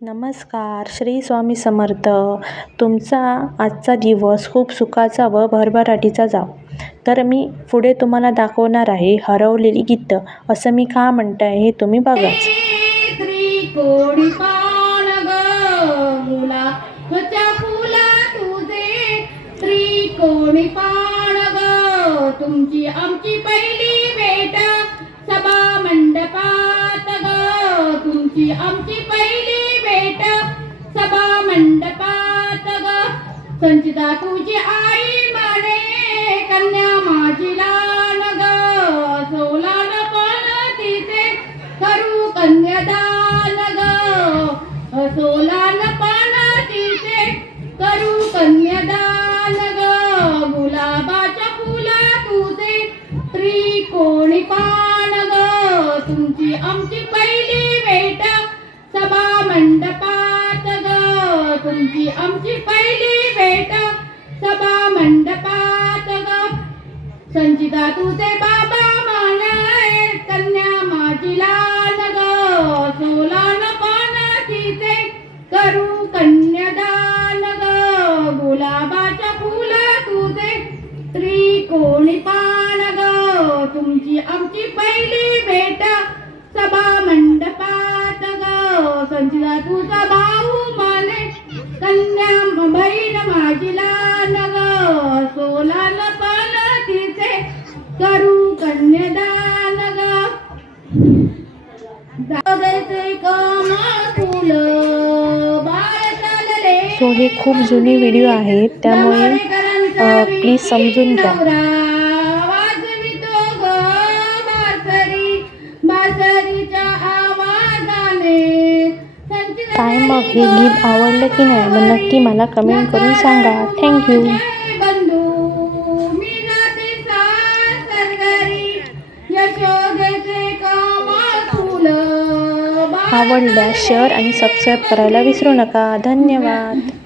नमस्कार श्री स्वामी समर्थ. तुमचा आजचा दिवस खूप सुखाचा व भरभराटीचा जाव तर मी पुढे तुम्हाला दाखवणार आहे हरवलेली गीतं. असं मी का म्हणत आहे हे तुम्ही बघाच ग तुमची आमची पहिली भेट. संचिता तुझी आई म्हणे कन्या माझी लान ग सोलान पण तिचे करू कन्यादान ग सोलान पण तिचे करू कन्यादान ग गुलाबाच्या फुला तुझे त्रिकोणी पान ग तुमची आमची पहिली भेट सभा मंडपात ग तुमची आमची पहिली मंडपात ग संचिता तुझे बाबा मानाय कन्या माझी लाल ग सोलान ते करू कन्यादान ग गुलाबाच्या फुला तुझे त्रिकोणी पान ग तुमची आमची पहिली भेट सभा मंडपात ग संचिता तुझा भाऊ माने कन्या बहीण माझी लाल ग सो हे खूप जुने व्हिडिओ आहेत. त्यामुळे प्लीज समजून घ्या. काय मग हे गीत आवडलं की नाही मग नक्की मला कमेंट करून सांगा. थँक्यू आवडल्यास शेअर आणि सबस्क्राईब करायला विसरू नका. धन्यवाद.